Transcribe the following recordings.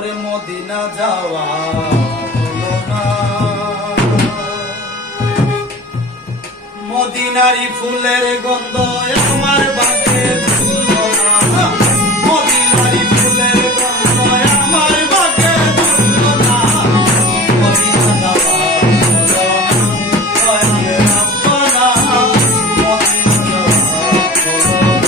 মোরে মদিনা যাওয়া হলো না। মদিনারি ফুলের গন্ধ আমার বাগে ধুলো না, মদিনারি ফুলের গন্ধ আমার বাগে ধুলো না। মদিনা যাওয়া হলো না, দয়ালে রাব্বানা, মদিনা যাওয়া হলো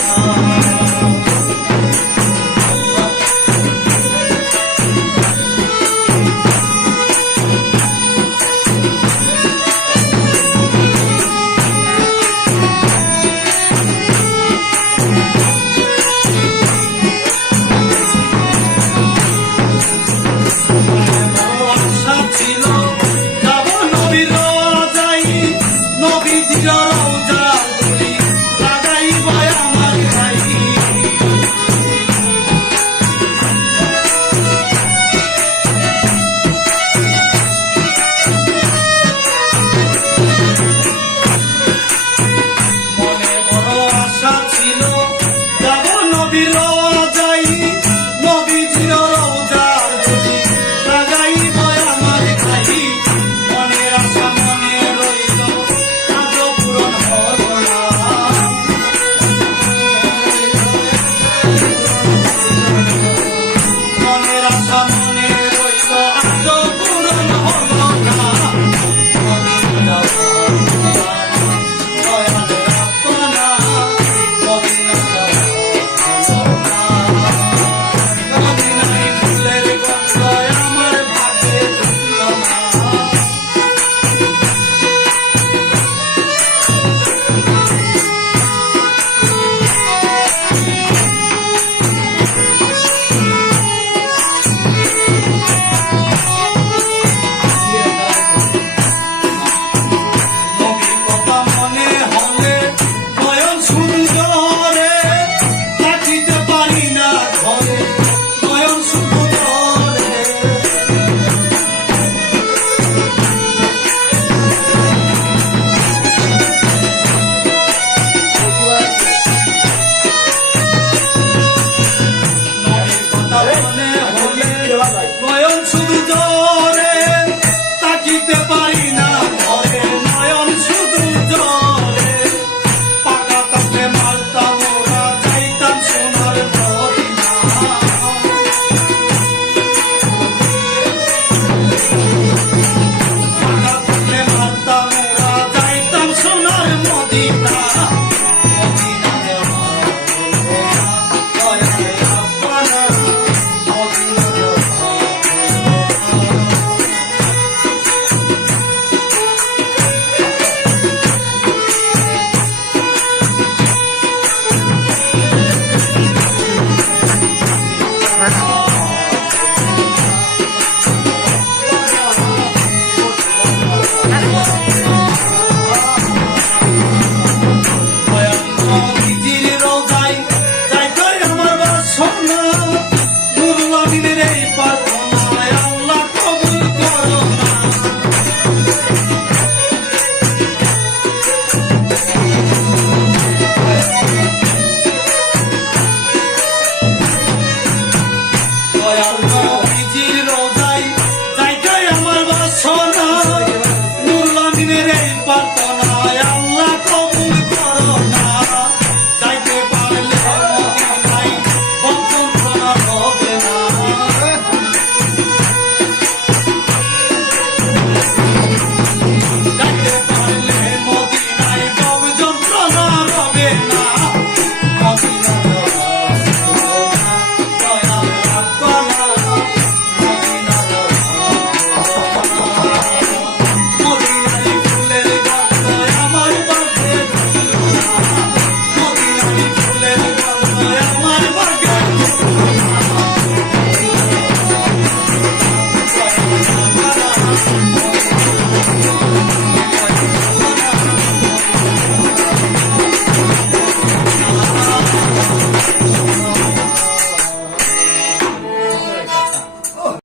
নয়ন শুধু জরে তাকিতে পারি না ঘরে, নয়ন শুধু জরে পাকা তাকে মারতাম ওরা যাইতাম সোনার মদিনা। পাকা তাকে মারতাম ওরা যাইতাম সোনার মদিনা। But